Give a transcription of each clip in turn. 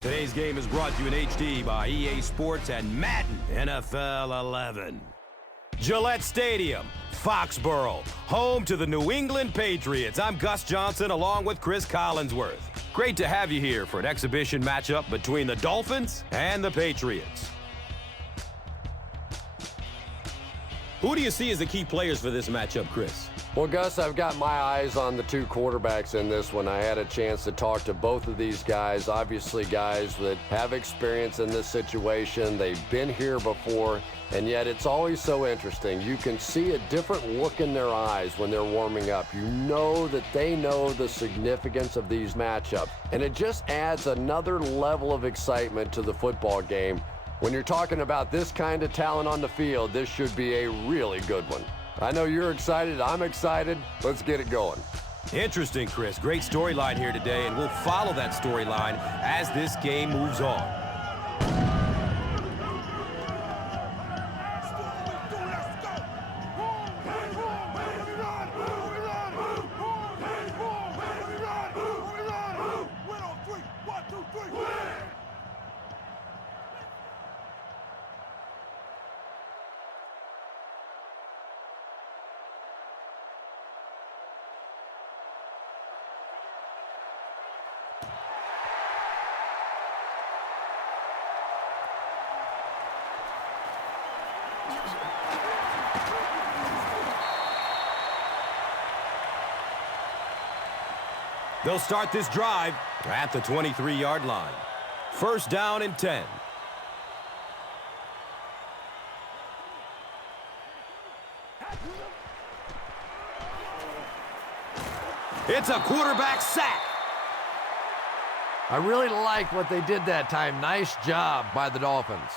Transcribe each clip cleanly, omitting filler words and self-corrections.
Today's game is brought to you in HD by EA Sports and Madden NFL 11. Gillette Stadium, Foxborough, home to the New England Patriots. I'm Gus Johnson along with Chris Collinsworth. Great to have you here for an exhibition matchup between the Dolphins and the Patriots. Who do you see as the key players for this matchup, Chris? Well, Gus, I've got my eyes on the two quarterbacks in this one. I had a chance to talk to both of these guys, obviously guys that have experience in this situation. They've been here before, and yet it's always so interesting. You can see a different look in their eyes when they're warming up. You know that they know the significance of these matchups, and it just adds another level of excitement to the football game. When you're talking about this kind of talent on the field, this should be a really good one. I know you're excited. I'm excited. Let's get it going. Interesting, Chris. Great storyline here today, and we'll follow that storyline as this game moves on. They'll start this drive at the 23-yard line. First down and 10. It's a quarterback sack. I really like what they did that time. Nice job by the Dolphins.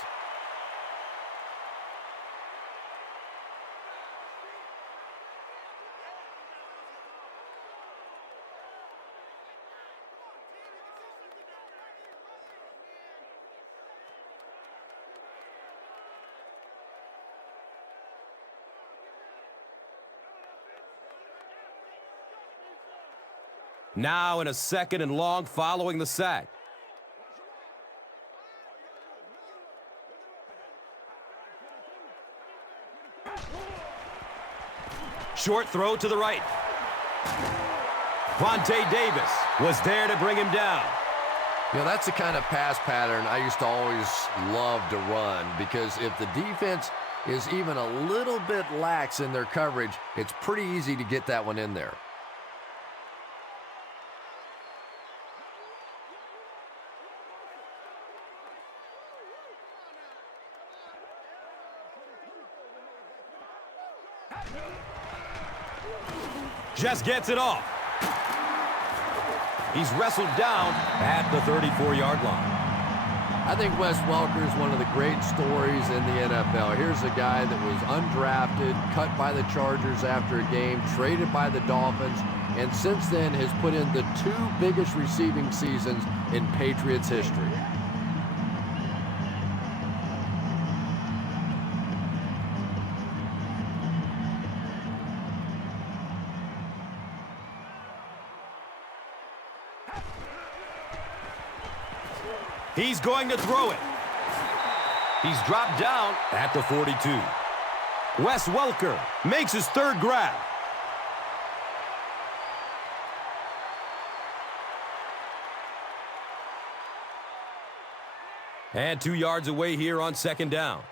Now in a second and long following the sack. Short throw to the right. Vontae Davis was there to bring him down. You know, that's the kind of pass pattern I used to always love to run, because if the defense is even a little bit lax in their coverage, it's pretty easy to get that one in there. Just gets it off. He's wrestled down at the 34-yard line. I think Wes Welker is one of the great stories in the NFL. Here's a guy that was undrafted, cut by the Chargers after a game, traded by the Dolphins, and since then has put in the two biggest receiving seasons in Patriots history. He's going to throw it. He's dropped down at the 42. Wes Welker makes his third grab. And 2 yards away here on second down.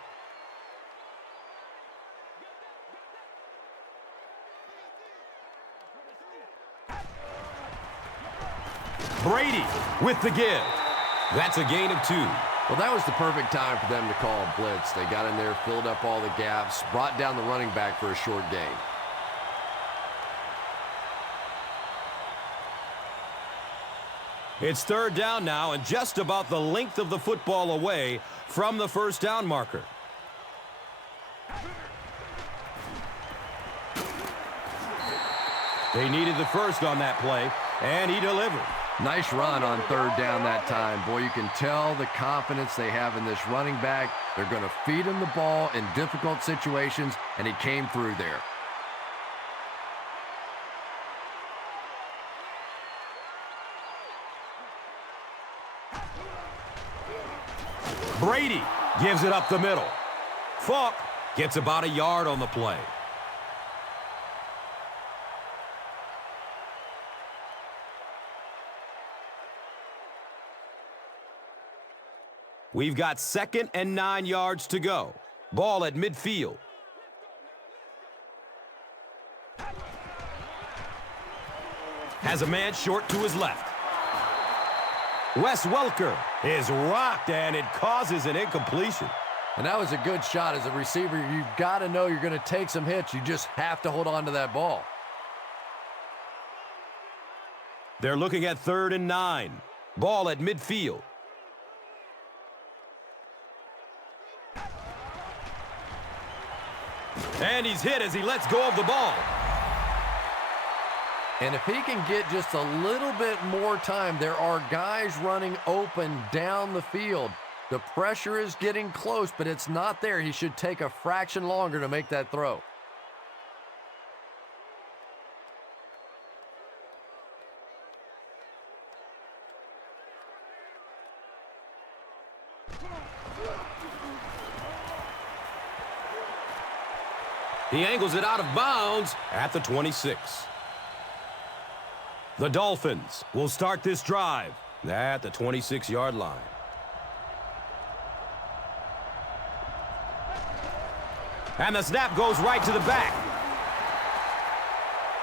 Brady with the give. That's a gain of 2. Well, that was the perfect time for them to call a blitz. They got in there, filled up all the gaps, brought down the running back for a short gain. It's third down now and just about the length of the football away from the first down marker. They needed the first on that play, and he delivered. Nice run on third down that time. Boy, you can tell the confidence they have in this running back. They're going to feed him the ball in difficult situations, and he came through there. Brady gives it up the middle. Falk gets about a yard on the play. We've got 2nd and 9 yards to go. Ball at midfield. Has a man short to his left. Wes Welker is rocked, and it causes an incompletion. And that was a good shot. As a receiver, you've got to know you're going to take some hits. You just have to hold on to that ball. They're looking at 3rd and 9. Ball at midfield. And he's hit as he lets go of the ball. And if he can get just a little bit more time, there are guys running open down the field. The pressure is getting close, but it's not there. He should take a fraction longer to make that throw. He angles it out of bounds at the 26. The Dolphins will start this drive at the 26-yard line. And the snap goes right to the back.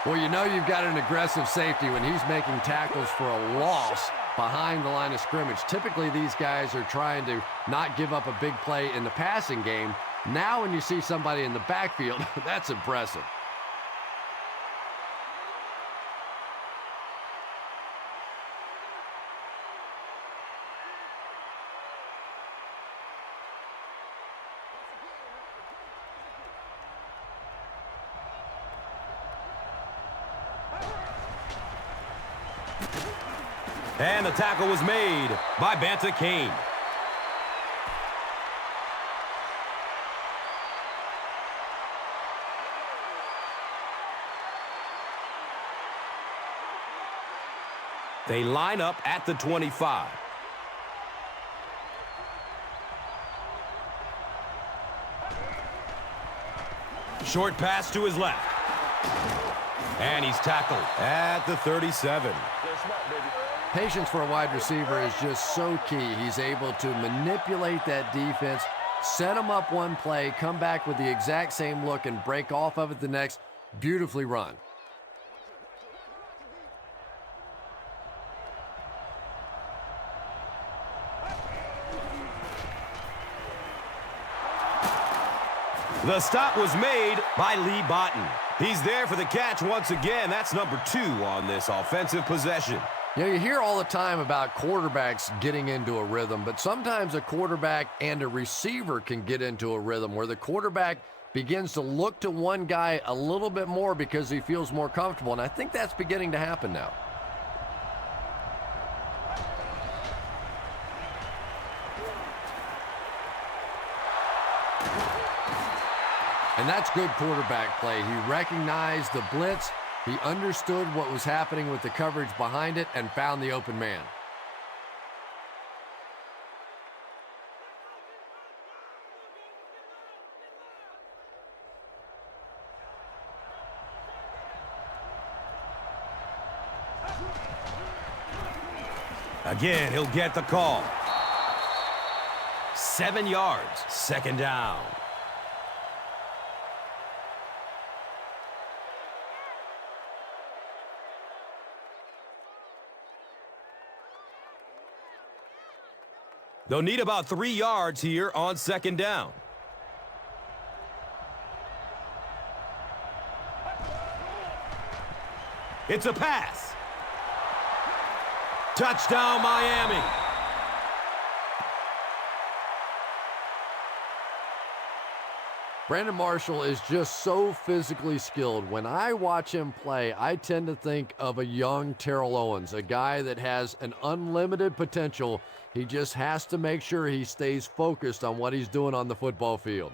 Well, you know you've got an aggressive safety when he's making tackles for a loss behind the line of scrimmage. Typically, these guys are trying to not give up a big play in the passing game. Now when you see somebody in the backfield, that's impressive. And the tackle was made by Banta Kane. They line up at the 25. Short pass to his left. And he's tackled at the 37. Patience for a wide receiver is just so key. He's able to manipulate that defense, set them up one play, come back with the exact same look, and break off of it the next. Beautifully run. The stop was made by Lee Botten. He's there for the catch once again. That's number 2 on this offensive possession. You know, you hear all the time about quarterbacks getting into a rhythm, but sometimes a quarterback and a receiver can get into a rhythm where the quarterback begins to look to one guy a little bit more because he feels more comfortable, and I think that's beginning to happen now. And that's good quarterback play. He recognized the blitz. He understood what was happening with the coverage behind it and found the open man. Again, he'll get the call. 7 yards, 2nd down. They'll need about 3 yards here on 2nd down. It's a pass. Touchdown, Miami. Brandon Marshall is just so physically skilled. When I watch him play, I tend to think of a young Terrell Owens, a guy that has an unlimited potential. He just has to make sure he stays focused on what he's doing on the football field.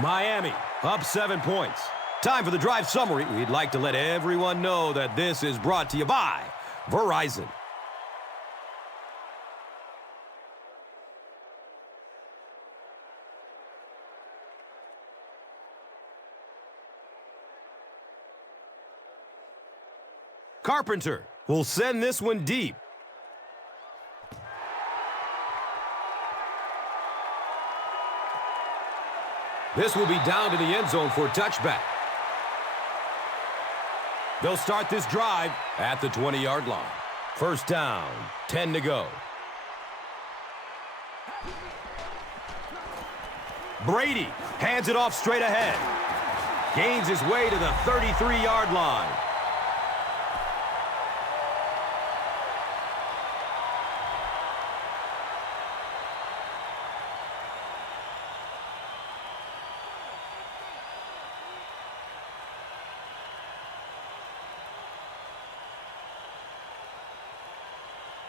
Miami up 7 points. Time for the drive summary. We'd like to let everyone know that this is brought to you by Verizon. Carpenter will send this one deep. This will be down to the end zone for a touchback. They'll start this drive at the 20-yard line. First down, 10 to go. Brady hands it off straight ahead. Gains his way to the 33-yard line.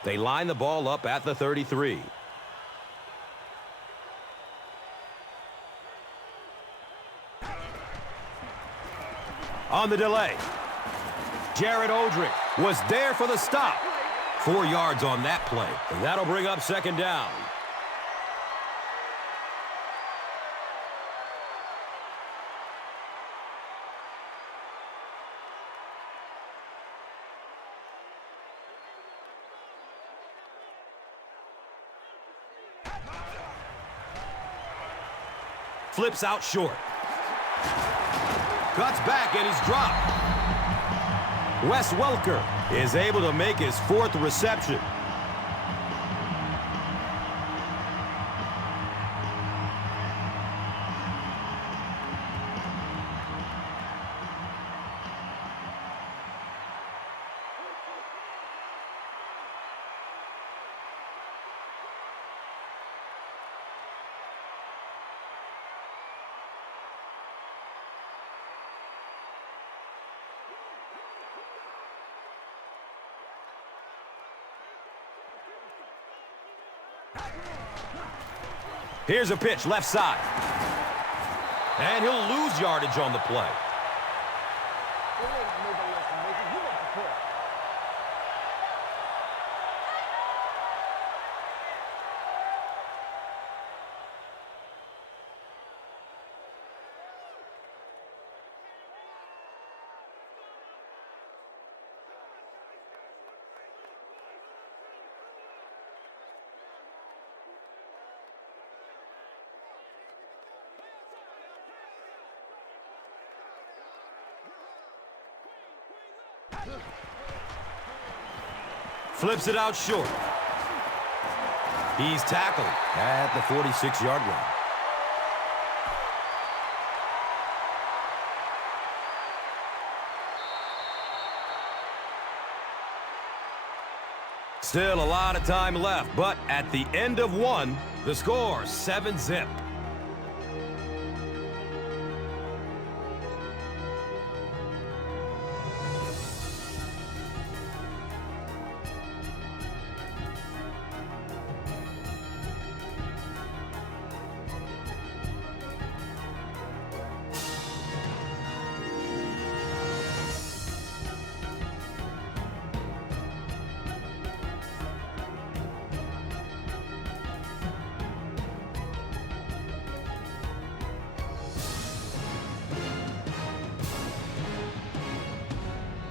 They line the ball up at the 33. On the delay, Jared Odrick was there for the stop. 4 yards on that play. And that'll bring up second down. Flips out short. Cuts back and he's dropped. Wes Welker is able to make his 4th reception. Here's a pitch left side. And he'll lose yardage on the play. Flips it out short. He's tackled at the 46-yard line. Still a lot of time left, but at the end of one, the score 7-zip.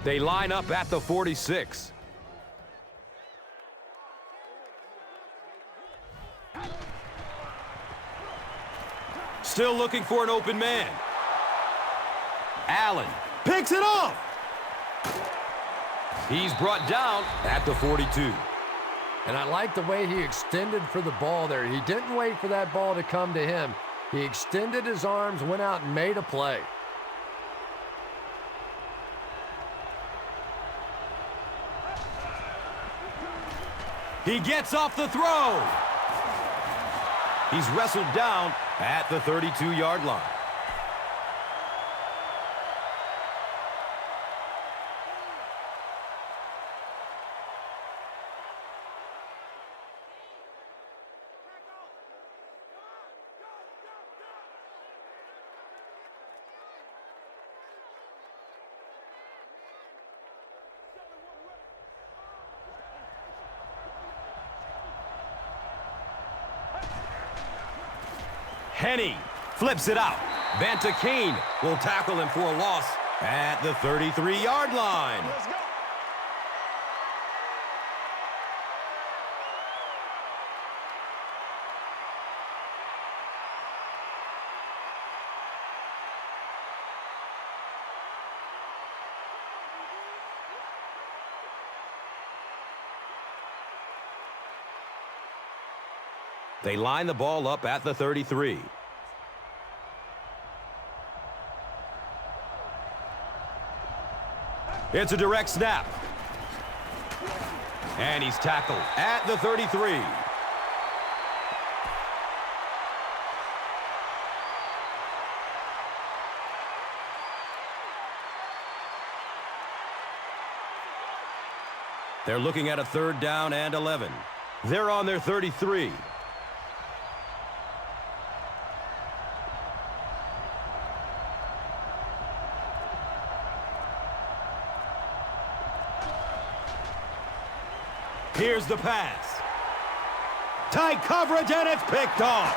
They line up at the 46. Still looking for an open man. Allen picks it off. He's brought down at the 42. And I like the way he extended for the ball there. He didn't wait for that ball to come to him. He extended his arms, went out and made a play. He gets off the throw. He's wrestled down at the 32-yard line. Henny flips it out. Bantakine will tackle him for a loss at the 33-yard line. Let's go. They line the ball up at the 33. It's a direct snap. And he's tackled at the 33. They're looking at a 3rd down and 11. They're on their 33. Here's the pass. Tight coverage, and it's picked off.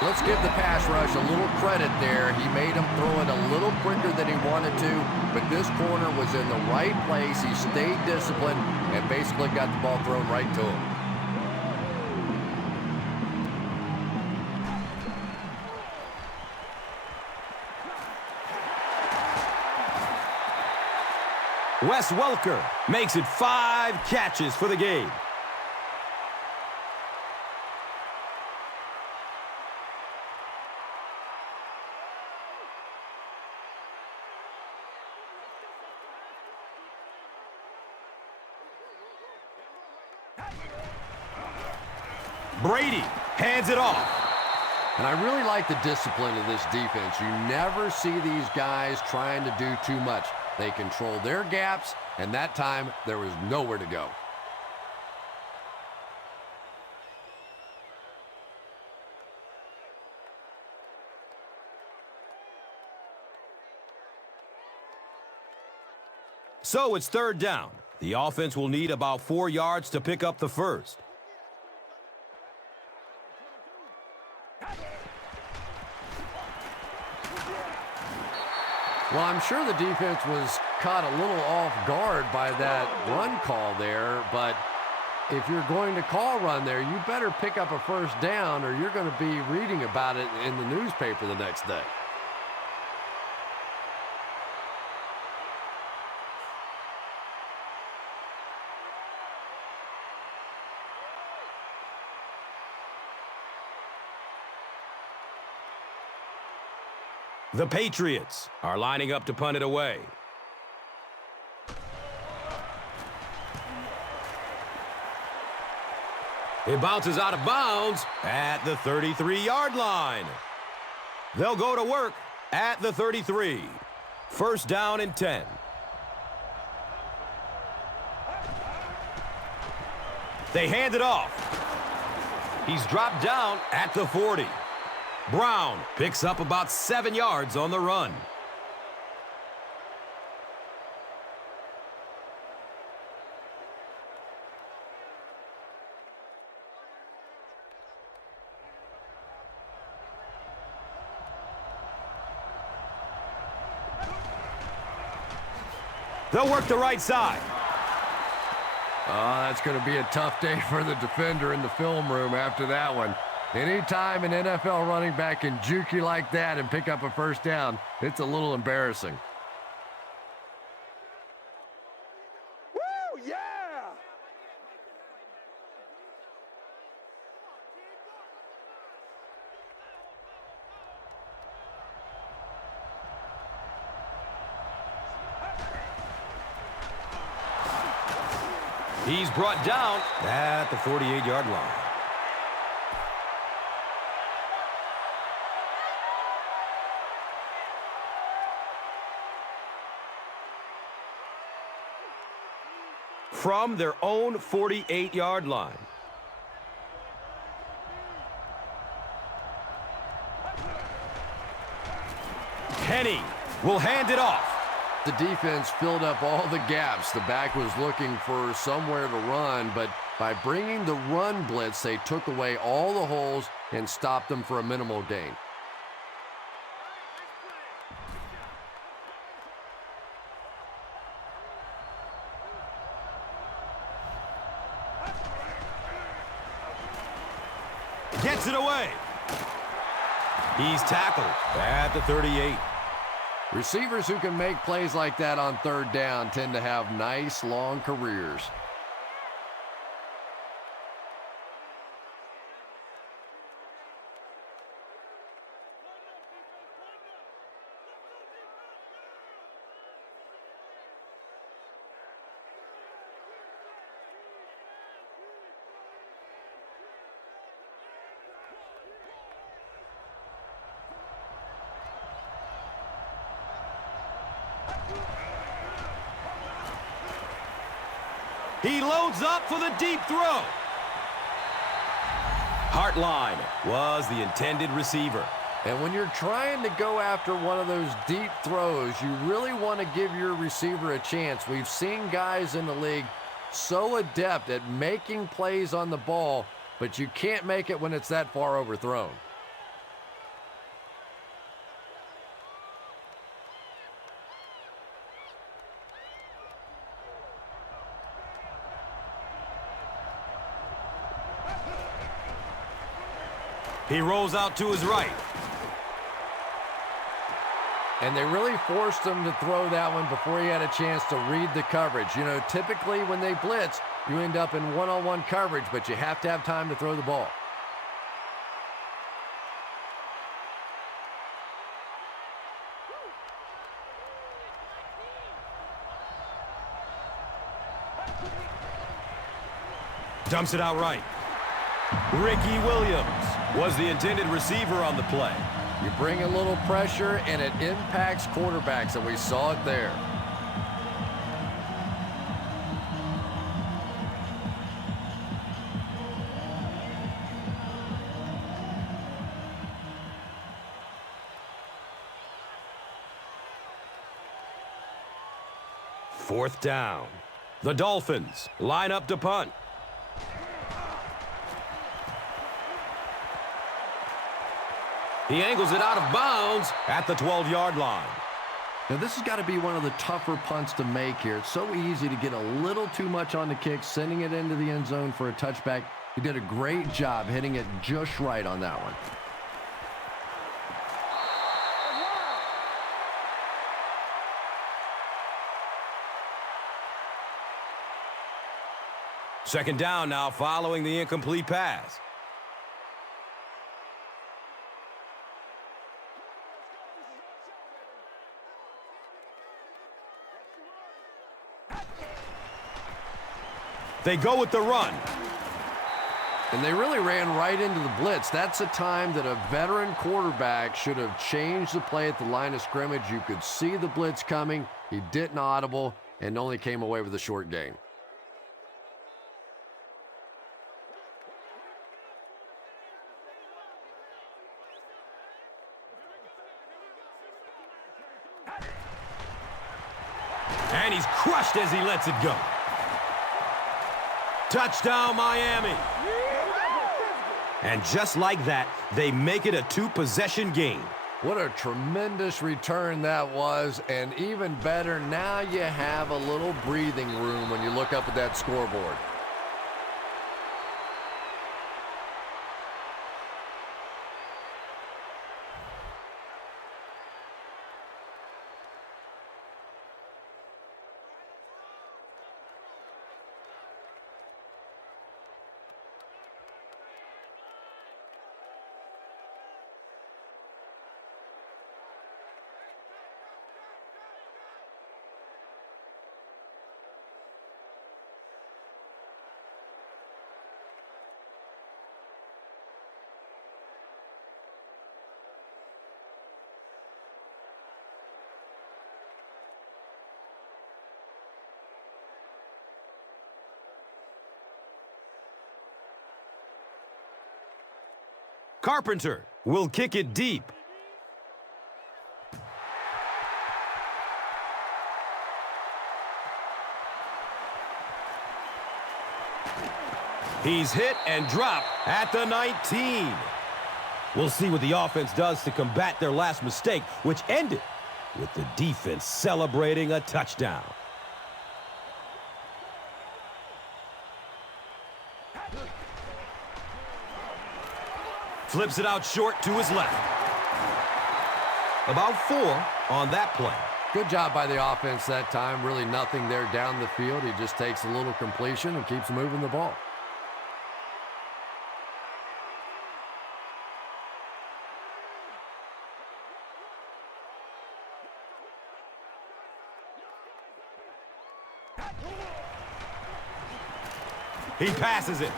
Let's give the pass rush a little credit there. He made him throw it a little quicker than he wanted to, but this corner was in the right place. He stayed disciplined and basically got the ball thrown right to him. Wes Welker makes it 5 catches for the game. Brady hands it off. And I really like the discipline of this defense. You never see these guys trying to do too much. They control their gaps, and that time there was nowhere to go. So it's 3rd down. The offense will need about 4 yards to pick up the first. Well, I'm sure the defense was caught a little off guard by that run call there, but if you're going to call run there, you better pick up a 1st down or you're going to be reading about it in the newspaper the next day. The Patriots are lining up to punt it away. It bounces out of bounds at the 33-yard line. They'll go to work at the 33. 1st down and 10. They hand it off. He's dropped down at the 40. Brown picks up about 7 yards on the run. They'll work the right side. That's going to be a tough day for the defender in the film room after that one. Anytime an NFL running back can juke you like that and pick up a 1st down, it's a little embarrassing. Woo, yeah! He's brought down at the 48-yard line. From their own 48-yard line. Henny will hand it off. The defense filled up all the gaps. The back was looking for somewhere to run, but By bringing the run blitz, they took away all the holes and stopped them for a minimal gain. Gets it away. He's tackled at the 38. Receivers who can make plays like that on third down tend to have nice, long careers. He loads up for the deep throw. Hartline was the intended receiver. And when you're trying to go after one of those deep throws, you really want to give your receiver a chance. We've seen guys in the league so adept at making plays on the ball, but you can't make it when it's that far overthrown. He rolls out to his right. And they really forced him to throw that one before he had a chance to read the coverage. You know, typically when they blitz, you end up in one-on-one coverage, but you have to have time to throw the ball. Dumps it out right. Ricky Williams was the intended receiver on the play. You bring a little pressure, and it impacts quarterbacks, and we saw it there. Fourth down. The Dolphins line up to punt. He angles it out of bounds at the 12-yard line. Now, this has got to be one of the tougher punts to make here. It's so easy to get a little too much on the kick, sending it into the end zone for a touchback. He did a great job hitting it just right on that one. Second down now following the incomplete pass. They go with the run. And they really ran right into the blitz. That's a time that a veteran quarterback should have changed the play at the line of scrimmage. You could see the blitz coming. He didn't audible and only came away with a short gain. And he's crushed as he lets it go. Touchdown, Miami. And just like that, they make it a two-possession game. What a tremendous return that was, and even better, now you have a little breathing room when you look up at that scoreboard. Carpenter will kick it deep. He's hit and dropped at the 19. We'll see what the offense does to combat their last mistake, which ended with the defense celebrating a touchdown. Flips it out short to his left. About 4 on that play. Good job by the offense that time. Really nothing there down the field. He just takes a little completion and keeps moving the ball. He passes it.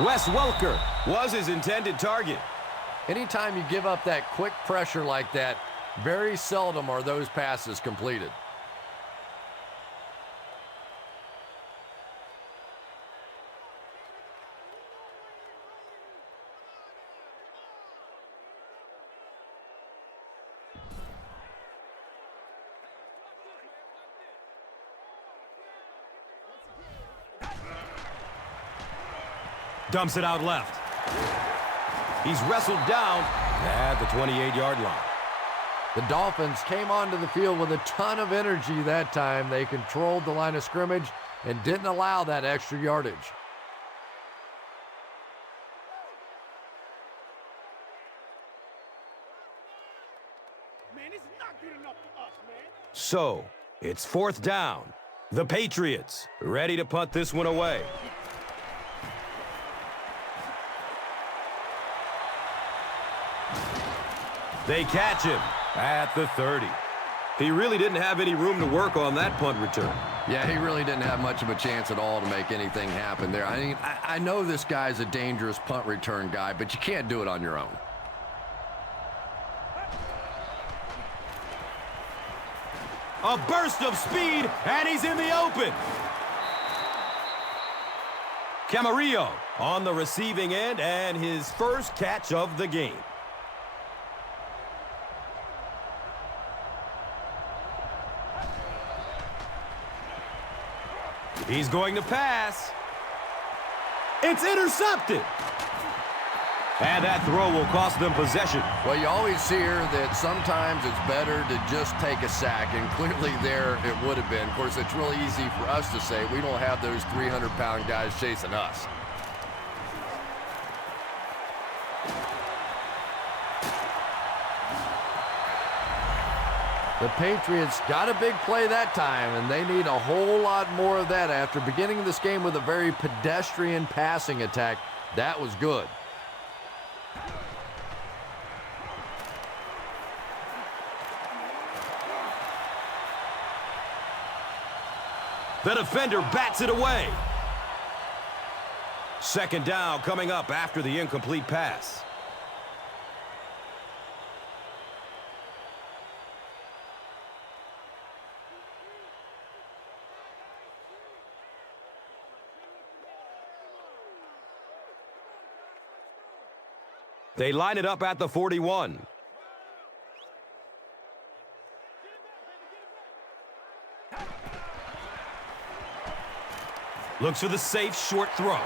Wes Welker was his intended target. Anytime you give up that quick pressure like that, very seldom are those passes completed. Dumps it out left. He's wrestled down at the 28-yard line. The Dolphins came onto the field with a ton of energy that time. They controlled the line of scrimmage and didn't allow that extra yardage. Man, it's not good enough for us, man. So, it's 4th down. The Patriots ready to punt this one away. They catch him at the 30. He really didn't have any room to work on that punt return. Yeah, he really didn't have much of a chance at all to make anything happen there. I mean, I know this guy's a dangerous punt return guy, but you can't do it on your own. A burst of speed, and he's in the open. Camarillo on the receiving end, and his first catch of the game. He's going to pass. It's intercepted. And that throw will cost them possession. Well, you always hear that sometimes it's better to just take a sack, and clearly there it would have been. Of course, it's really easy for us to say we don't have those 300-pound guys chasing us. The Patriots got a big play that time, and they need a whole lot more of that after beginning this game with a very pedestrian passing attack. That was good. The defender bats it away. 2nd down coming up after the incomplete pass. They line it up at the 41. Looks for the safe short throw.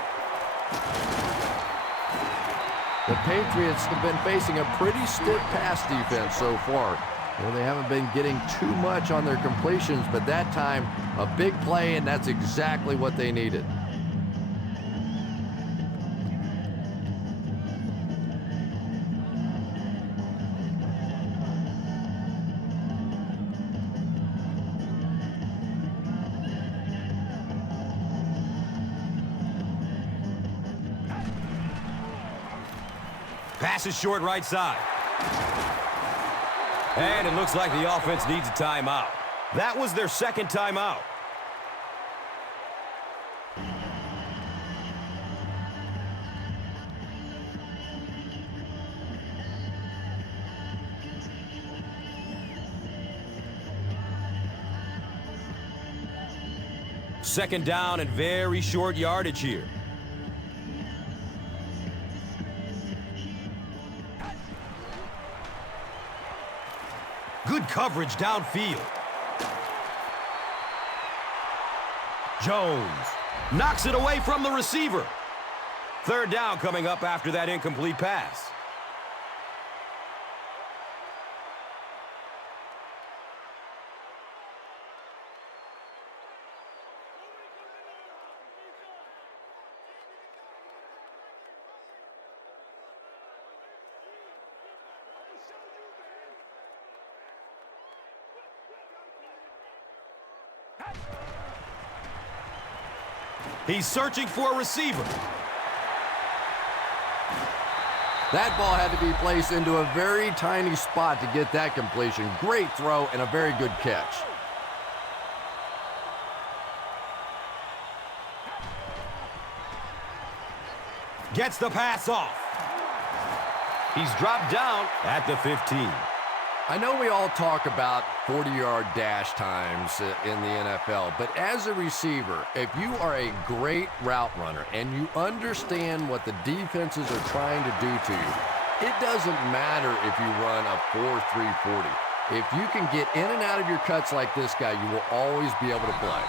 The Patriots have been facing a pretty stiff pass defense so far. You know, they haven't been getting too much on their completions, but that time, a big play, and that's exactly what they needed. Pass is short right side. And it looks like the offense needs a timeout. That was their 2nd timeout. Second down and very short yardage here. Good coverage downfield. Jones knocks it away from the receiver. Third down coming up after that incomplete pass. He's searching for a receiver. That ball had to be placed into a very tiny spot to get that completion. Great throw and a very good catch. Gets the pass off. He's dropped down at the 15. I know we all talk about 40-yard dash times in the NFL, but as a receiver, if you are a great route runner and you understand what the defenses are trying to do to you, it doesn't matter if you run a 4.340. If you can get in and out of your cuts like this guy, you will always be able to play.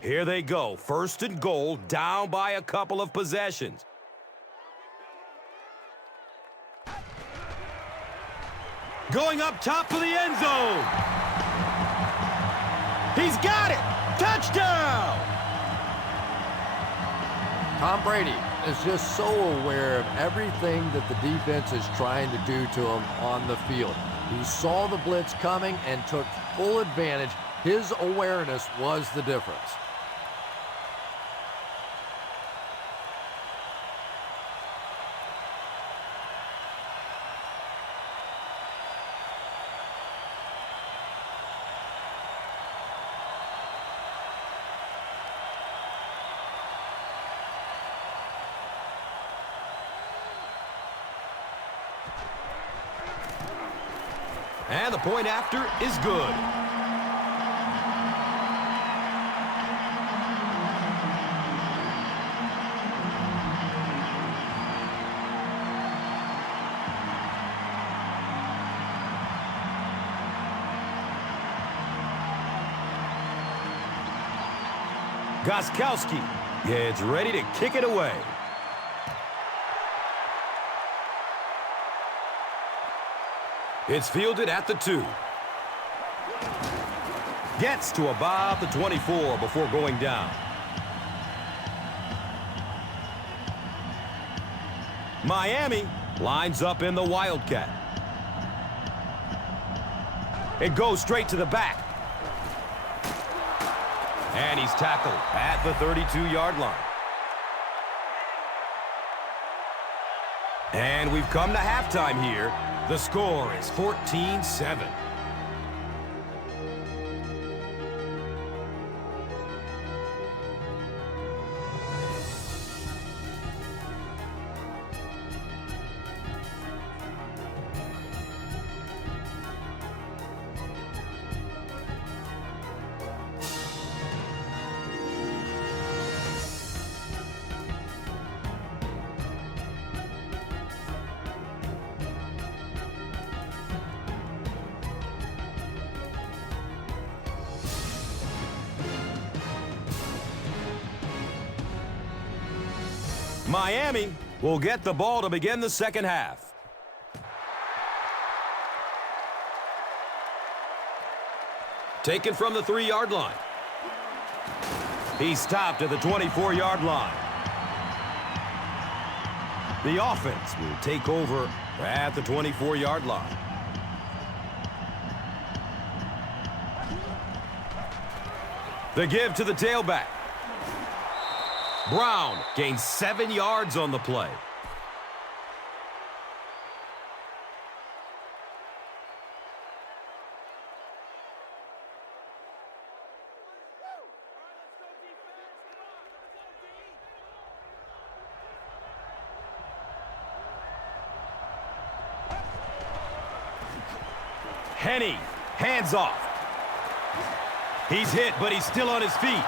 Here they go, 1st and goal, down by a couple of possessions. Going up top of the end zone. He's got it! Touchdown! Tom Brady is just so aware of everything that the defense is trying to do to him on the field. He saw the blitz coming and took full advantage. His awareness was the difference. And the point after is good. Gostkowski gets ready to kick it away. It's fielded at the 2. Gets to about the 24 before going down. Miami lines up in the Wildcat. It goes straight to the back. And he's tackled at the 32-yard line. And we've come to halftime here. The score is 14-7. Miami will get the ball to begin the second half. Taken from the 3-yard line. He's stopped at the 24-yard line. The offense will take over at the 24-yard line. The give to the tailback. Brown gains 7 yards on the play. Henney, hands off. He's hit, but he's still on his feet.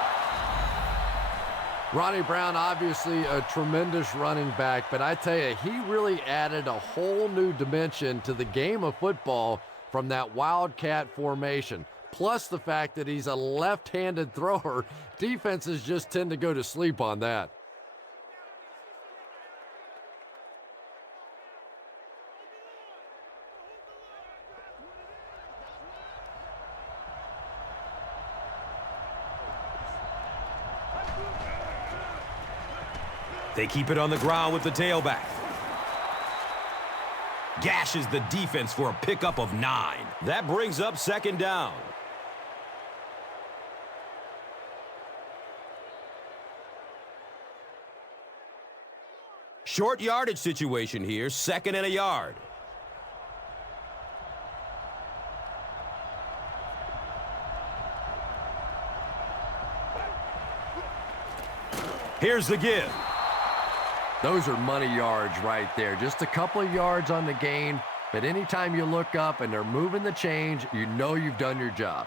Ronnie Brown, obviously a tremendous running back, but I tell you, he really added a whole new dimension to the game of football from that wildcat formation. Plus the fact that he's a left-handed thrower. Defenses just tend to go to sleep on that. They keep it on the ground with the tailback. Gashes the defense for a pickup of 9. That brings up second down. Short yardage situation here, 2nd and a yard. Here's the give. Those are money yards right there. Just a couple of yards on the gain, but anytime you look up and they're moving the change, you know you've done your job.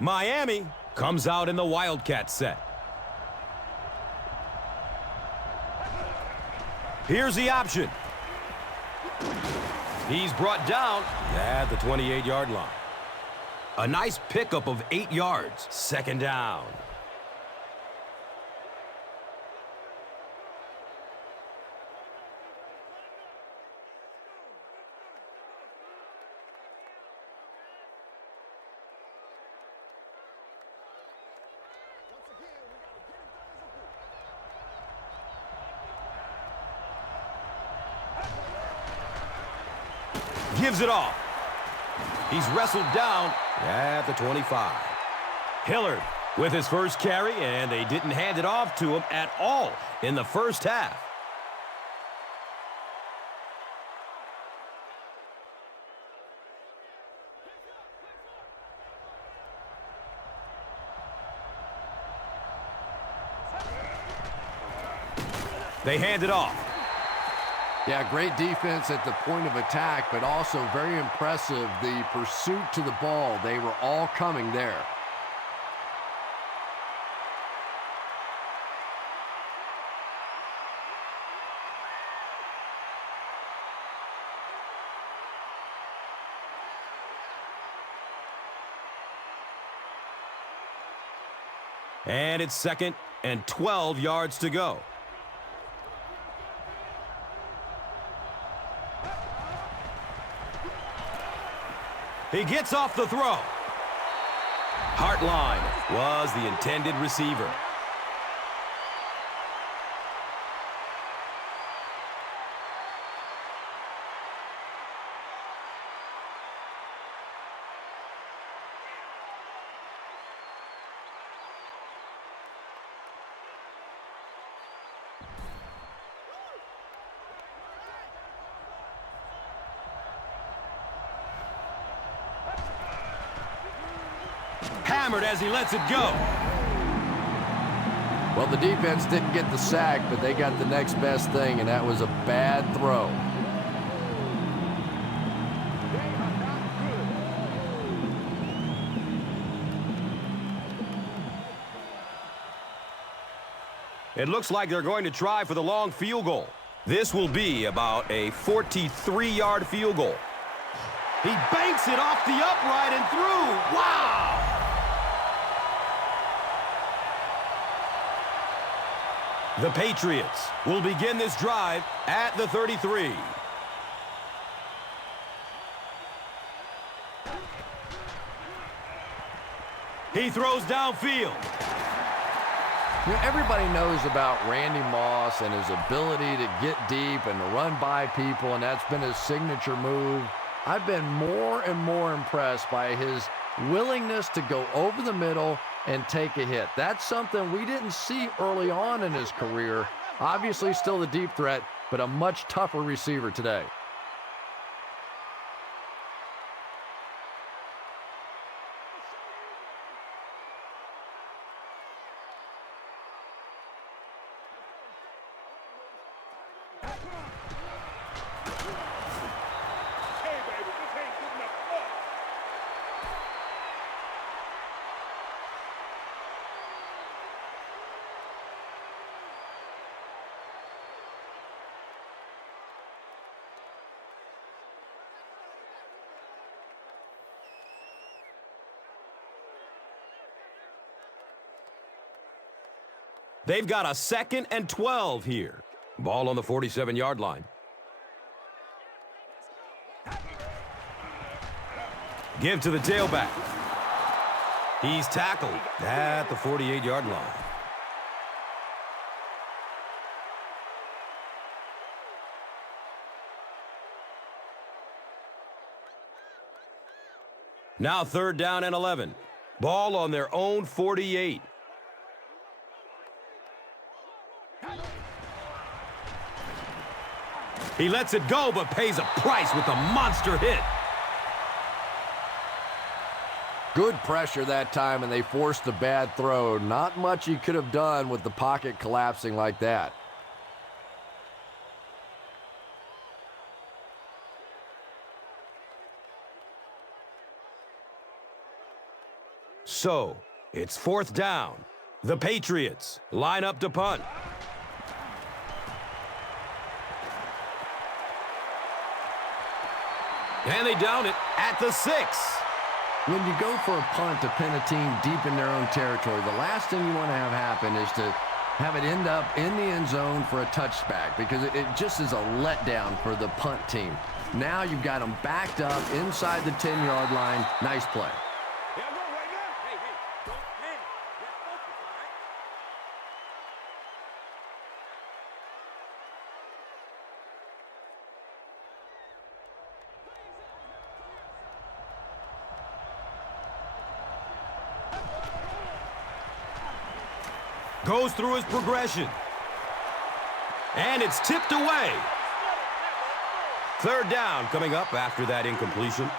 Miami comes out in the Wildcat set. Here's the option. He's brought down at the 28-yard line. A nice pickup of 8 yards. 2nd down. Gives it off. He's wrestled down at the 25. Hillard with his first carry, and they didn't hand it off to him at all in the first half. They hand it off. Yeah, great defense at the point of attack, but also very impressive the pursuit to the ball. They were all coming there. And it's 2nd and 12 yards to go. He gets off the throw. Hartline was the intended receiver. Hammered as he lets it go. Well, the defense didn't get the sack, but they got the next best thing, and that was a bad throw. It looks like they're going to try for the long field goal. This will be about a 43-yard field goal. He banks it off the upright and through. Wow! The Patriots will begin this drive at the 33. He throws downfield. You know, everybody knows about Randy Moss and his ability to get deep and to run by people, and that's been his signature move. I've been more and more impressed by his willingness to go over the middle and take a hit. That's something we didn't see early on in his career. Obviously still the deep threat, but a much tougher receiver today. Hey, baby, this ain't good enough. They've got a 2nd and 12 here. Ball on the 47-yard line. Give to the tailback. He's tackled at the 48-yard line. Now 3rd down and 11. Ball on their own 48. He lets it go, but pays a price with a monster hit. Good pressure that time, and they forced a bad throw. Not much he could have done with the pocket collapsing like that. So, it's 4th down. The Patriots line up to punt. And they down it at the 6. When you go for a punt to pin a team deep in their own territory, the last thing you want to have happen is to have it end up in the end zone for a touchback, because it just is a letdown for the punt team. Now you've got them backed up inside the 10-yard line. Nice play. Yeah, go right now. Hey, don't panic. Let's focus, all right? Goes through his progression. And it's tipped away. 3rd down coming up after that incompletion.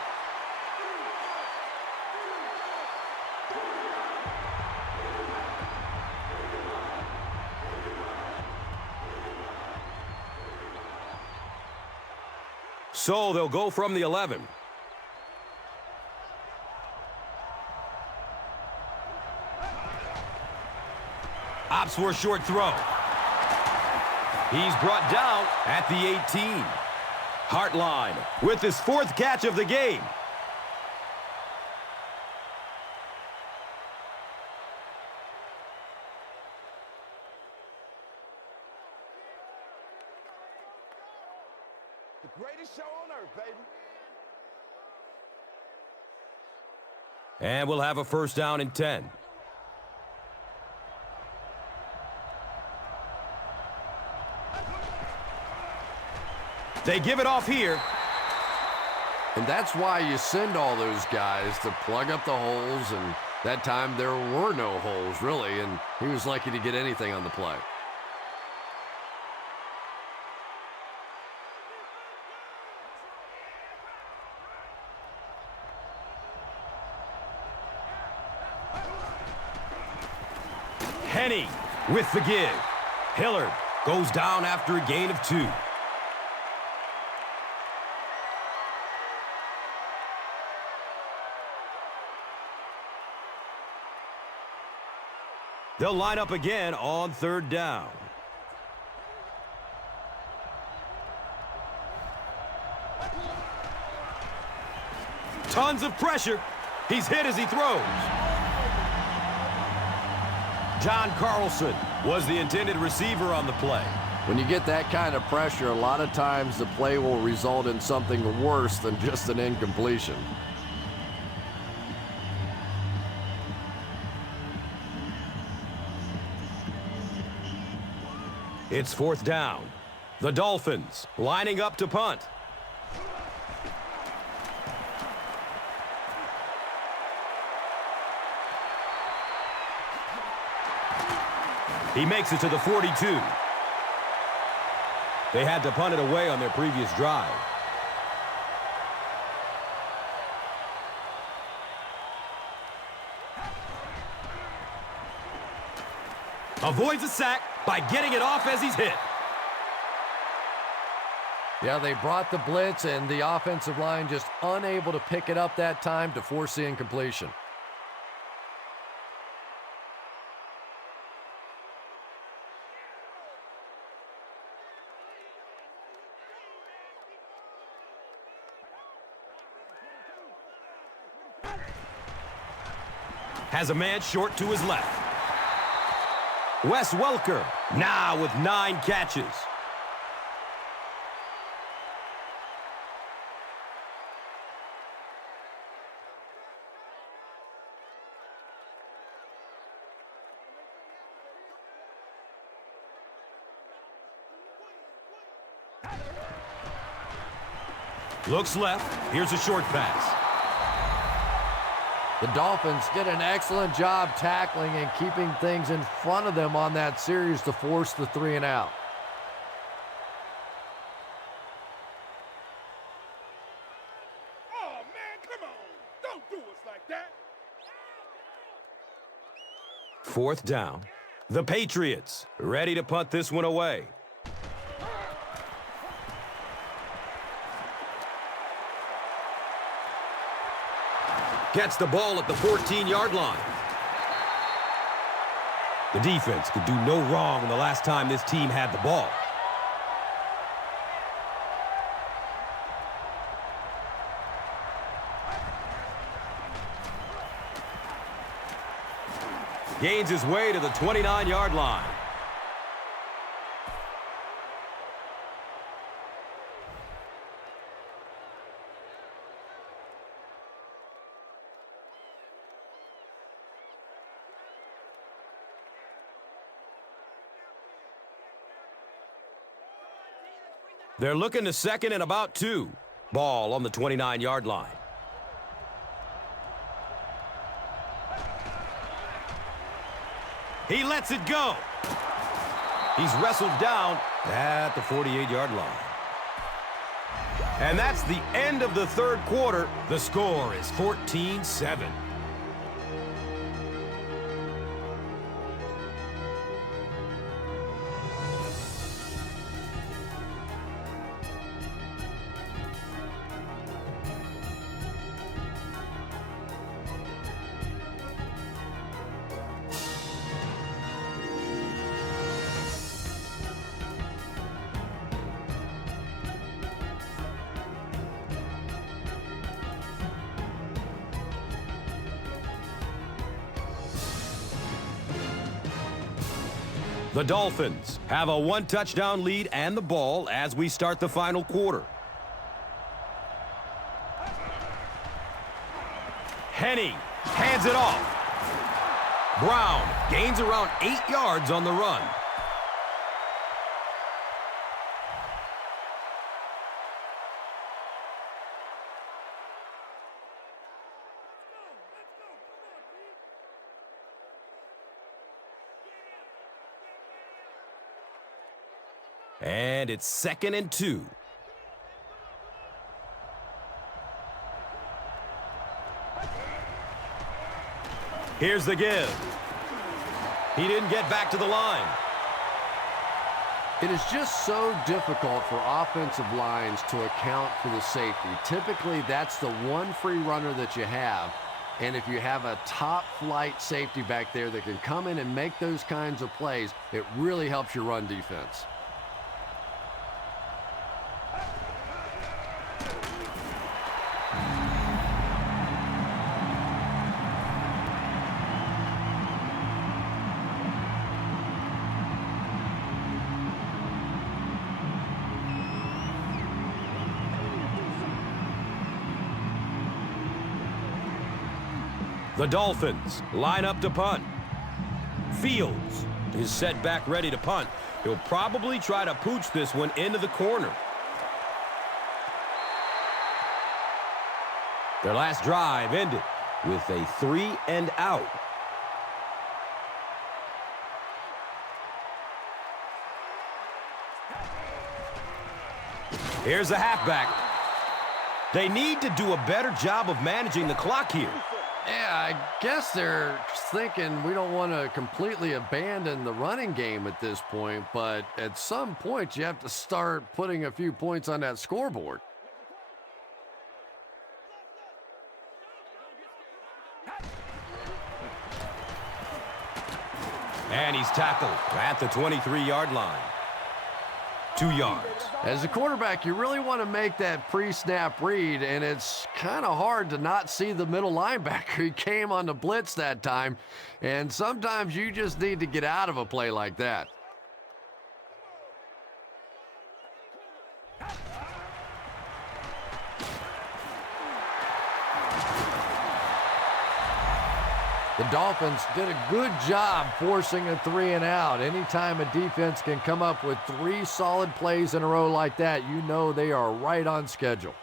So they'll go from the 11. Opts for a short throw. He's brought down at the 18. Hartline with his 4th catch of the game. The greatest show on earth, baby. And we'll have a 1st down and 10. They give it off here. And that's why you send all those guys to plug up the holes, and that time there were no holes, really, and he was lucky to get anything on the play. Henny with the give. Hillard goes down after a gain of 2. They'll line up again on 3rd down. Tons of pressure. He's hit as he throws. John Carlson was the intended receiver on the play. When you get that kind of pressure, a lot of times the play will result in something worse than just an incompletion. It's 4th down. The Dolphins lining up to punt. He makes it to the 42. They had to punt it away on their previous drive. Avoids a sack by getting it off as he's hit. Yeah, they brought the blitz, and the offensive line just unable to pick it up that time to force the incompletion. Has a man short to his left. Wes Welker now with 9 catches. Looks left. Here's a short pass. The Dolphins did an excellent job tackling and keeping things in front of them on that series to force the 3 and out. Oh, man, come on. Don't do us like that. 4th down. The Patriots ready to punt this one away. Gets the ball at the 14-yard line. The defense could do no wrong the last time this team had the ball. Gains his way to the 29-yard line. They're looking to second and about 2. Ball on the 29-yard line. He lets it go. He's wrestled down at the 48-yard line. And that's the end of the 3rd quarter. The score is 14-7. The Dolphins have a 1-touchdown lead and the ball as we start the final quarter. Henning hands it off. Brown gains around 8 yards on the run. And it's 2nd and 2. Here's the give. He didn't get back to the line. It is just so difficult for offensive lines to account for the safety. Typically, that's the one free runner that you have. And if you have a top-flight safety back there that can come in and make those kinds of plays, it really helps your run defense. The Dolphins line up to punt. Fields is set back ready to punt. He'll probably try to pooch this one into the corner. Their last drive ended with a 3 and out. Here's the halfback. They need to do a better job of managing the clock here. Yeah, I guess they're thinking we don't want to completely abandon the running game at this point, but at some point you have to start putting a few points on that scoreboard. And he's tackled at the 23-yard line. 2 yards. As a quarterback, you really want to make that pre-snap read, and it's kind of hard to not see the middle linebacker. He came on the blitz that time, and sometimes you just need to get out of a play like that. The Dolphins did a good job forcing a 3-and-out. Anytime a defense can come up with 3 solid plays in a row like that, you know they are right on schedule.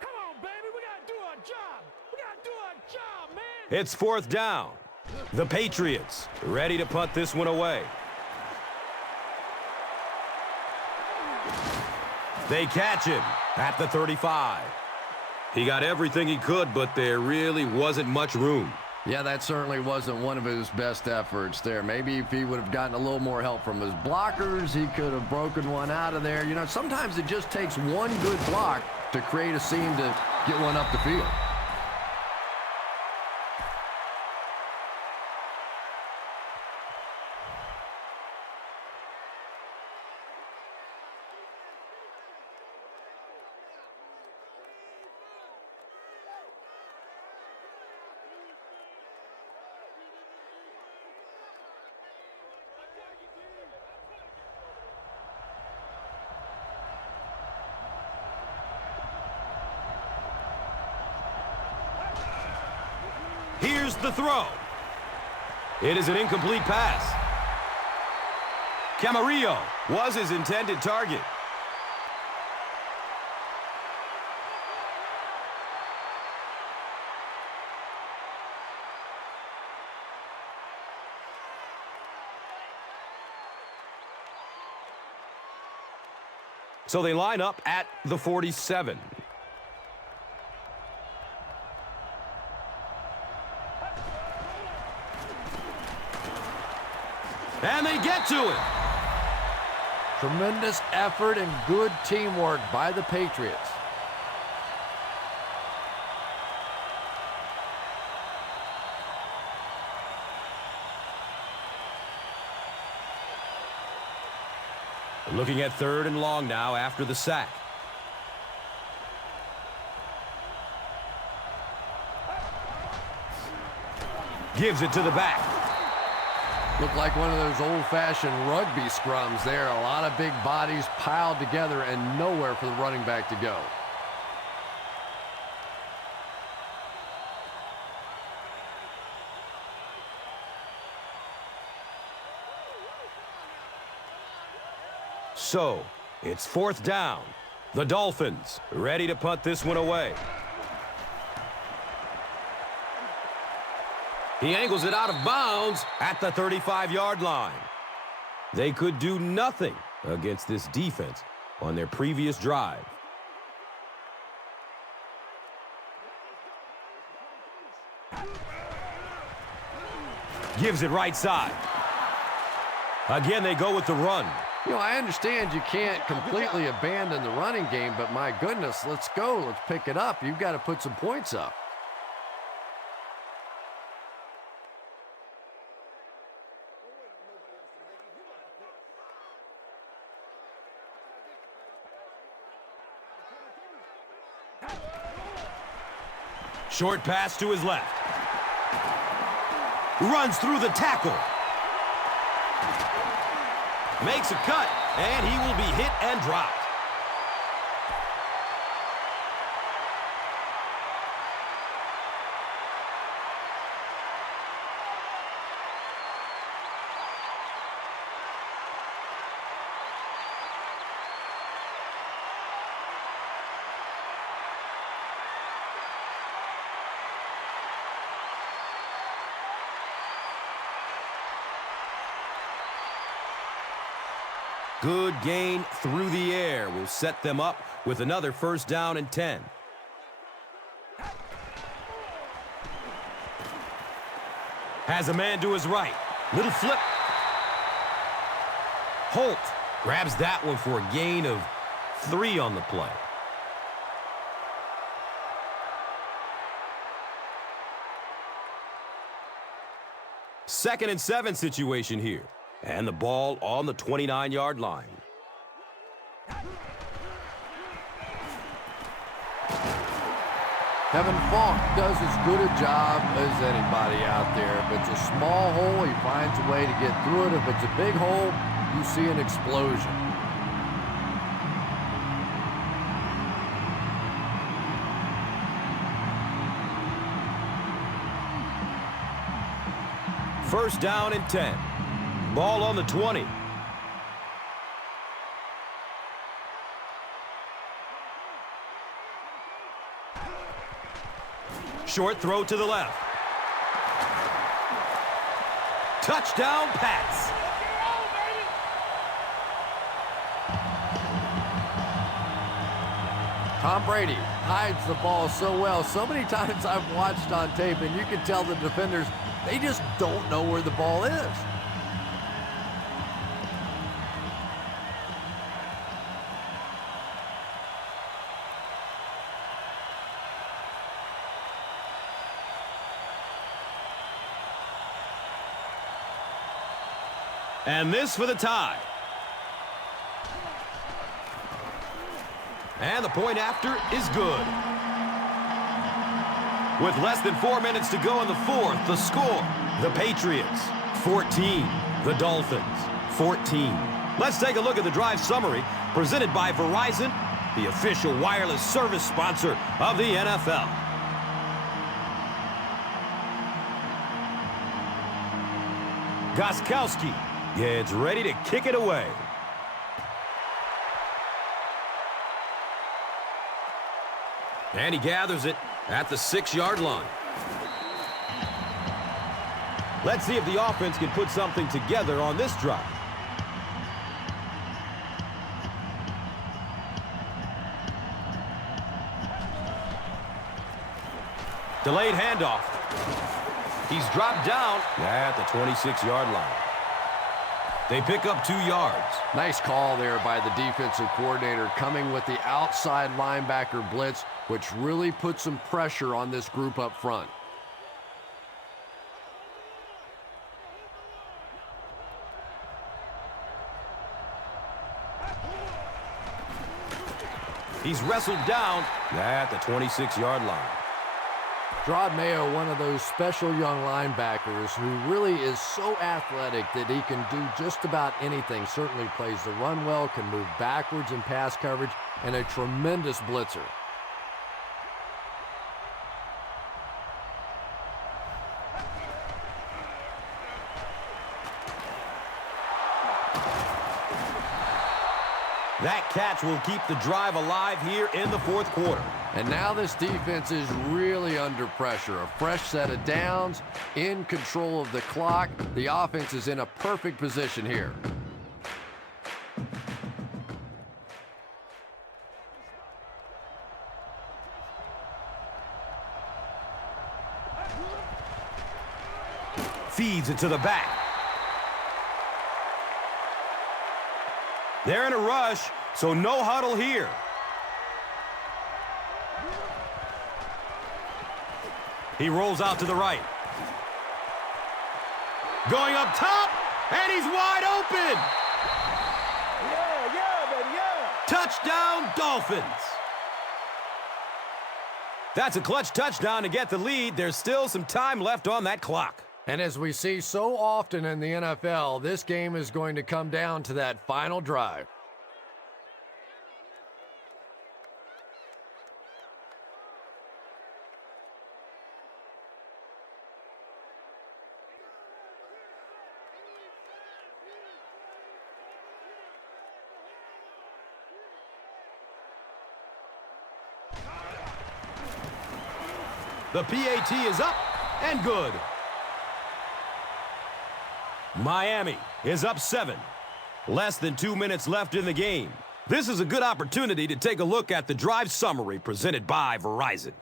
Come on, baby, we gotta do our job. We gotta do our job, man. It's 4th down. The Patriots ready to punt this one away. They catch him at the 35. He got everything he could, but there really wasn't much room. Yeah, that certainly wasn't one of his best efforts there. Maybe if he would have gotten a little more help from his blockers, he could have broken one out of there. You know, sometimes it just takes one good block to create a seam to get one up the field. Here's the throw. It is an incomplete pass. Camarillo was his intended target. So they line up at the 47. And they get to it. Tremendous effort and good teamwork by the Patriots. Looking at 3rd and long now after the sack. Gives it to the back. Looked like one of those old-fashioned rugby scrums there. A lot of big bodies piled together and nowhere for the running back to go. So, it's 4th down. The Dolphins ready to punt this one away. He angles it out of bounds at the 35-yard line. They could do nothing against this defense on their previous drive. Gives it right side. Again, they go with the run. You know, I understand you can't completely abandon the running game, but my goodness, let's go. Let's pick it up. You've got to put some points up. Short pass to his left. Runs through the tackle. Makes a cut, and he will be hit and dropped. Good gain through the air will set them up with another first down and 10. Has a man to his right. Little flip. Holt grabs that one for a gain of 3 on the play. Second and 7 situation here. And the ball on the 29-yard line. Kevin Falk does as good a job as anybody out there. If it's a small hole, he finds a way to get through it. If it's a big hole, you see an explosion. First down and 10. Ball on the 20. Short throw to the left. Touchdown, Pats. Tom Brady hides the ball so well. So many times I've watched on tape, and you can tell the defenders, they just don't know where the ball is. And this for the tie. And the point after is good. With less than 4 minutes to go in the fourth, the score, the Patriots 14, the Dolphins 14. Let's take a look at the drive summary presented by Verizon, the official wireless service sponsor of the NFL. Gostkowski gets ready to kick it away. And he gathers it at the 6-yard line. Let's see if the offense can put something together on this drive. Delayed handoff. He's dropped down at the 26-yard line. They pick up 2 yards. Nice call there by the defensive coordinator, coming with the outside linebacker blitz, which really put some pressure on this group up front. He's wrestled down at the 26-yard line. Gerard Mayo, one of those special young linebackers who really is so athletic that he can do just about anything. Certainly plays the run well, can move backwards in pass coverage, and a tremendous blitzer. That catch will keep the drive alive here in the fourth quarter. And now this defense is really under pressure. A fresh set of downs, in control of the clock. The offense is in a perfect position here. Feeds it to the back. They're in a rush, so no huddle here. He rolls out to the right. Going up top, and he's wide open. Yeah, baby, yeah. Touchdown, Dolphins. That's a clutch touchdown to get the lead. There's still some time left on that clock. And as we see so often in the NFL, this game is going to come down to that final drive. The PAT is up and good. Miami is up 7. Less than 2 minutes left in the game. This is a good opportunity to take a look at the drive summary presented by Verizon.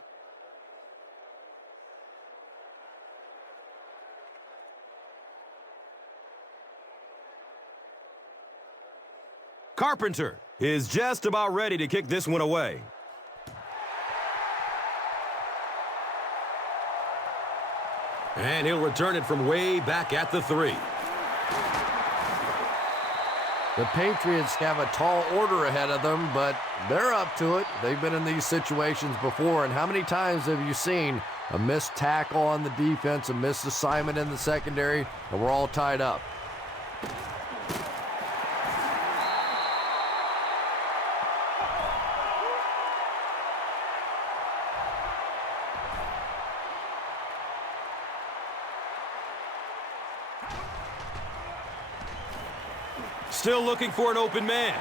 Carpenter is just about ready to kick this one away. And he'll return it from way back at the 3. The Patriots have a tall order ahead of them, but they're up to it. They've been in these situations before, and how many times have you seen a missed tackle on the defense, a missed assignment in the secondary, and we're all tied up? Still looking for an open man.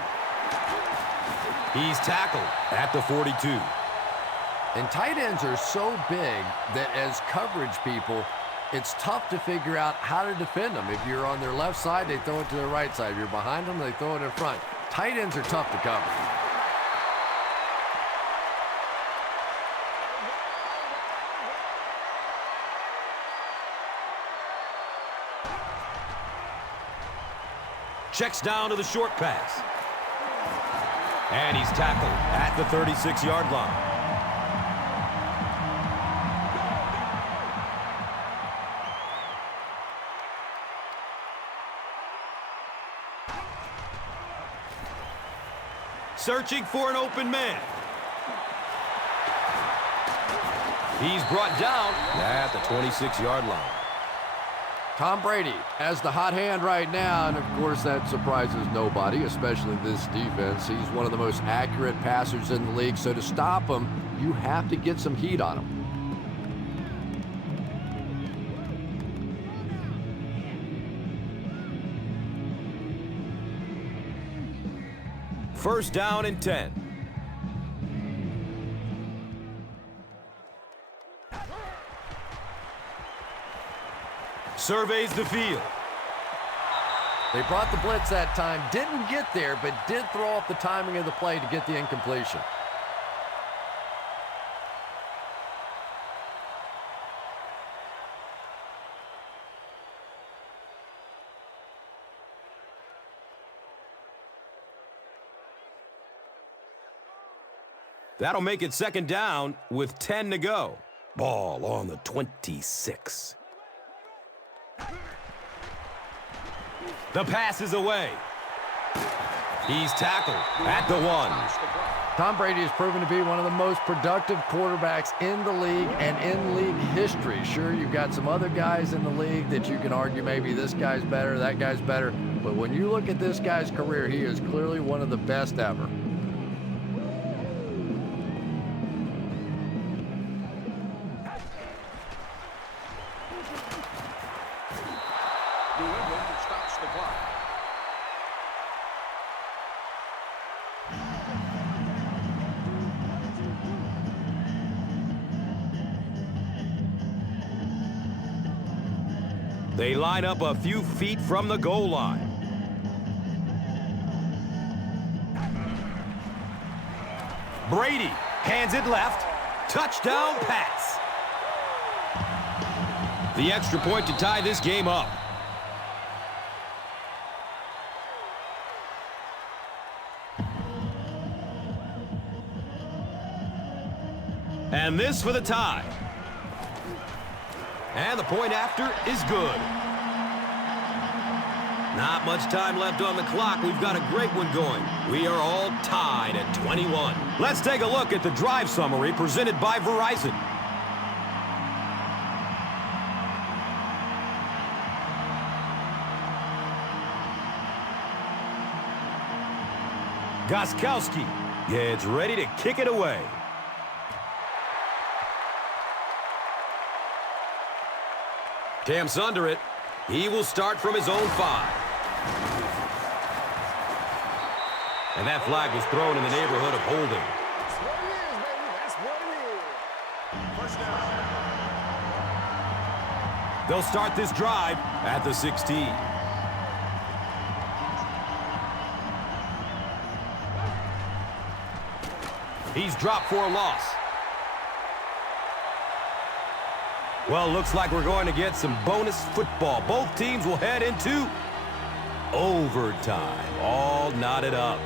He's tackled at the 42. And tight ends are so big that as coverage people, it's tough to figure out how to defend them. If you're on their left side, they throw it to their right side. If you're behind them, they throw it in front. Tight ends are tough to cover. Checks down to the short pass. And he's tackled at the 36-yard line. Searching for an open man. He's brought down at the 26-yard line. Tom Brady has the hot hand right now, and of course that surprises nobody, especially this defense. He's one of the most accurate passers in the league, so to stop him, you have to get some heat on him. First down and 10. Surveys the field. They brought the blitz that time, didn't get there, but did throw off the timing of the play to get the incompletion. That'll make it second down with 10 to go. Ball on the 26. The pass is away. He's tackled at the 1. Tom Brady has proven to be one of the most productive quarterbacks in the league and in league history. Sure, you've got some other guys in the league that you can argue maybe this guy's better, that guy's better. But when you look at this guy's career, he is clearly one of the best ever. They line up a few feet from the goal line. Brady hands it left. Touchdown pass. The extra point to tie this game up. And this for the tie. And the point after is good. Not much time left on the clock. We've got a great one going. We are all tied at 21. Let's take a look at the drive summary presented by Verizon. Gostkowski gets ready to kick it away. Camps under it. He will start from his own 5. And that flag was thrown in the neighborhood of holding. That's what it is, baby. That's what it is. First down. They'll start this drive at the 16. He's dropped for a loss. Well, looks like we're going to get some bonus football. Both teams will head into overtime. All knotted up.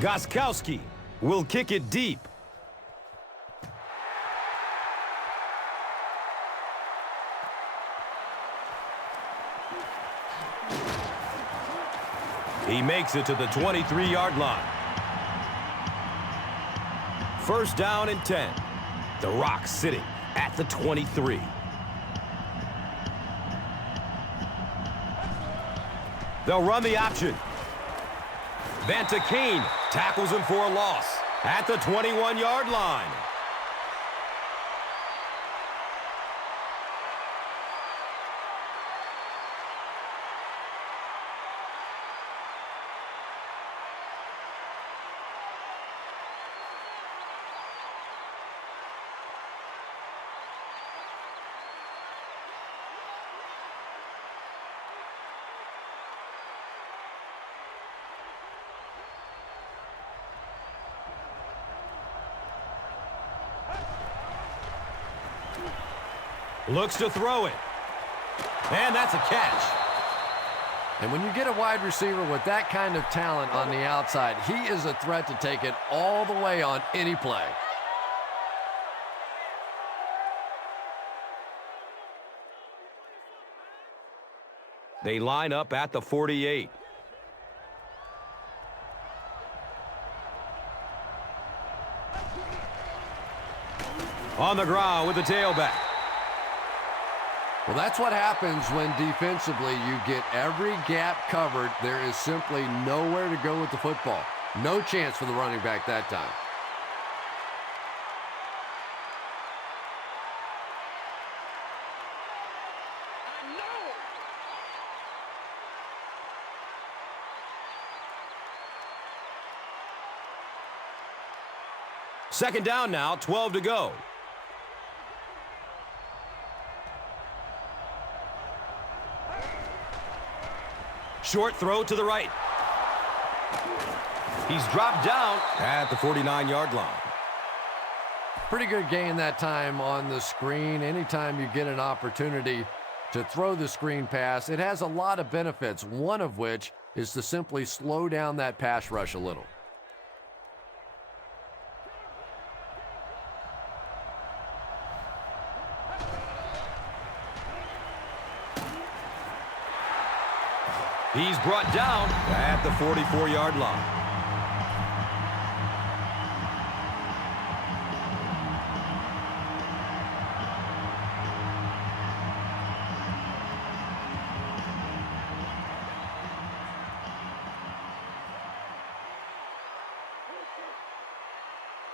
Gostkowski will kick it deep. He makes it to the 23-yard line. First down and 10. The Rock sitting at the 23. They'll run the option. Vanta Kane tackles him for a loss at the 21-yard line. Looks to throw it. And that's a catch. And when you get a wide receiver with that kind of talent on the outside, he is a threat to take it all the way on any play. They line up at the 48. On the ground with the tailback. Well, that's what happens when defensively you get every gap covered. There is simply nowhere to go with the football. No chance for the running back that time. Second down now, 12 to go. Short throw to the right. He's dropped down at the 49-yard line. Pretty good gain that time on the screen. Anytime you get an opportunity to throw the screen pass, it has a lot of benefits, one of which is to simply slow down that pass rush a little. He's brought down at the 44-yard line.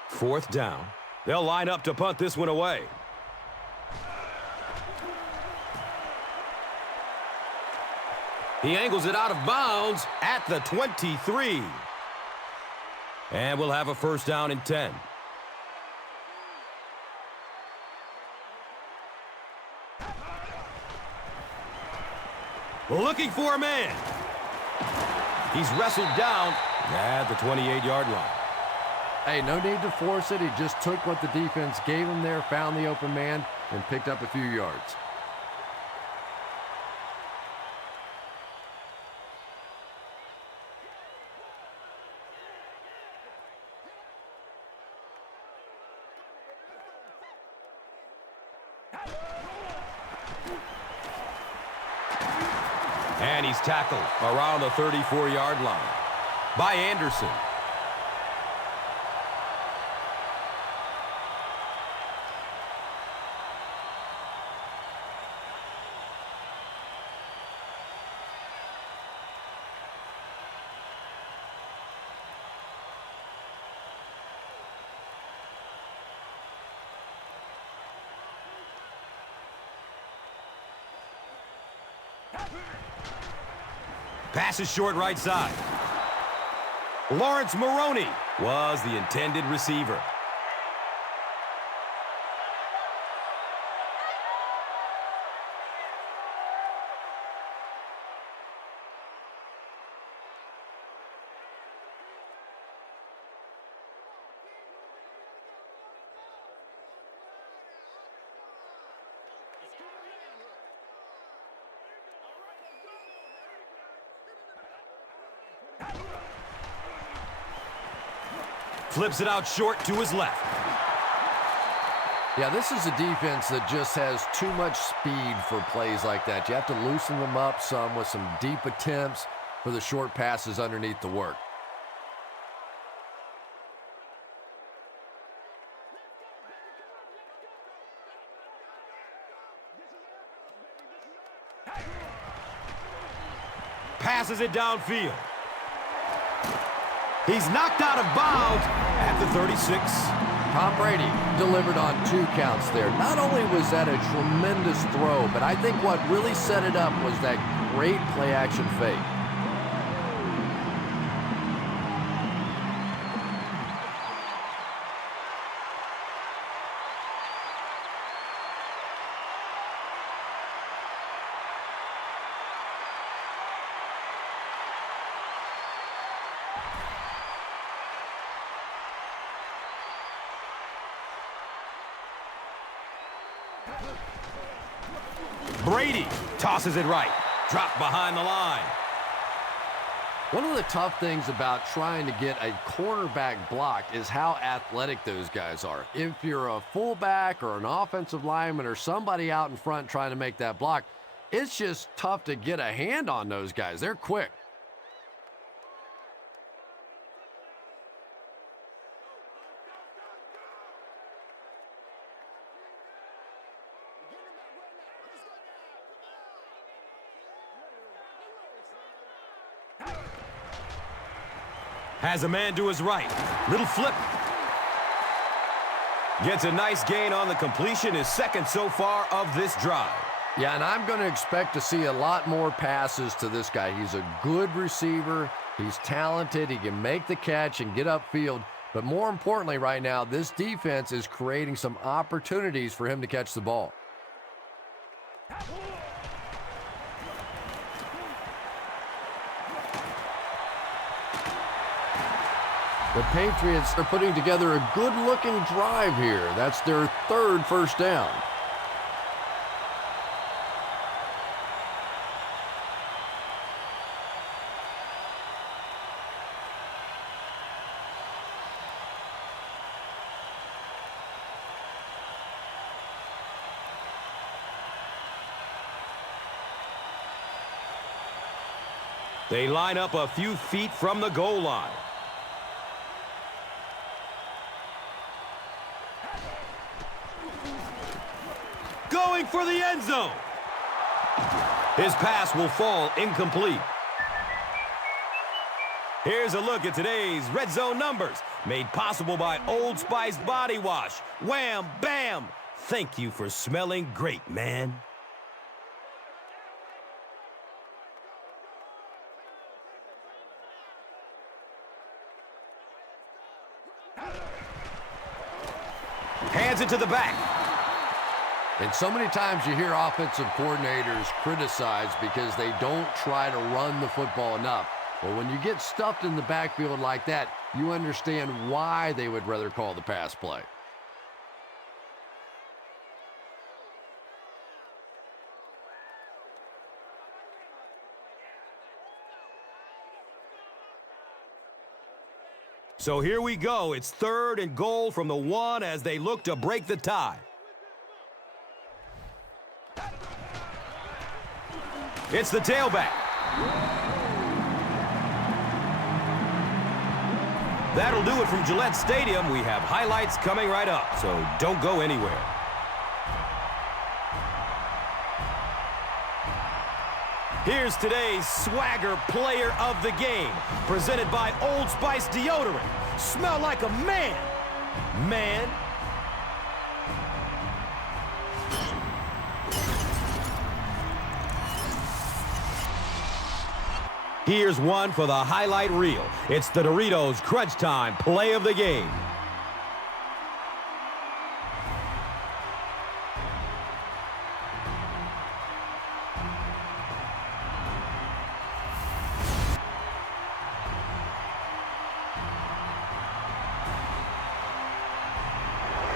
Fourth down. They'll line up to punt this one away. He angles it out of bounds at the 23. And we'll have a first down and 10. Looking for a man. He's wrestled down at the 28-yard line. Hey, no need to force it. He just took what the defense gave him there, found the open man, and picked up a few yards. And he's tackled around the 34-yard line by Anderson. Pass is short right side. Lawrence Maroney was the intended receiver. Flips it out short to his left. Yeah, this is a defense that just has too much speed for plays like that. You have to loosen them up some with some deep attempts for the short passes underneath the work. Passes it downfield. He's knocked out of bounds at the 36. Tom Brady delivered on 2 counts there. Not only was that a tremendous throw, but I think what really set it up was that great play-action fake. Brady tosses it right. Dropped behind the line. One of the tough things about trying to get a cornerback blocked is how athletic those guys are. If you're a fullback or an offensive lineman or somebody out in front trying to make that block, it's just tough to get a hand on those guys. They're quick. Has a man to his right. Little flip. Gets a nice gain on the completion. His second so far of this drive. Yeah, and I'm going to expect to see a lot more passes to this guy. He's a good receiver. He's talented. He can make the catch and get upfield. But more importantly right now, this defense is creating some opportunities for him to catch the ball. The Patriots are putting together a good-looking drive here. That's their 3rd first down. They line up a few feet from the goal line. Going for the end zone. His pass will fall incomplete. Here's a look at today's red zone numbers, made possible by Old Spice Body Wash. Wham, bam. Thank you for smelling great, man. Hands it to the back. And so many times you hear offensive coordinators criticized because they don't try to run the football enough. Well, when you get stuffed in the backfield like that, you understand why they would rather call the pass play. So here we go. It's 3rd and goal from the 1 as they look to break the tie. It's the tailback. That'll do it from Gillette Stadium. We have highlights coming right up, so don't go anywhere. Here's today's Swagger Player of the Game, presented by Old Spice Deodorant. Smell like a man. Man. Here's one for the highlight reel. It's the Doritos Crunch Time play of the game.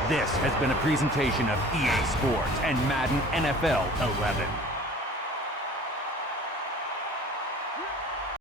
This has been a presentation of EA Sports and Madden NFL 11.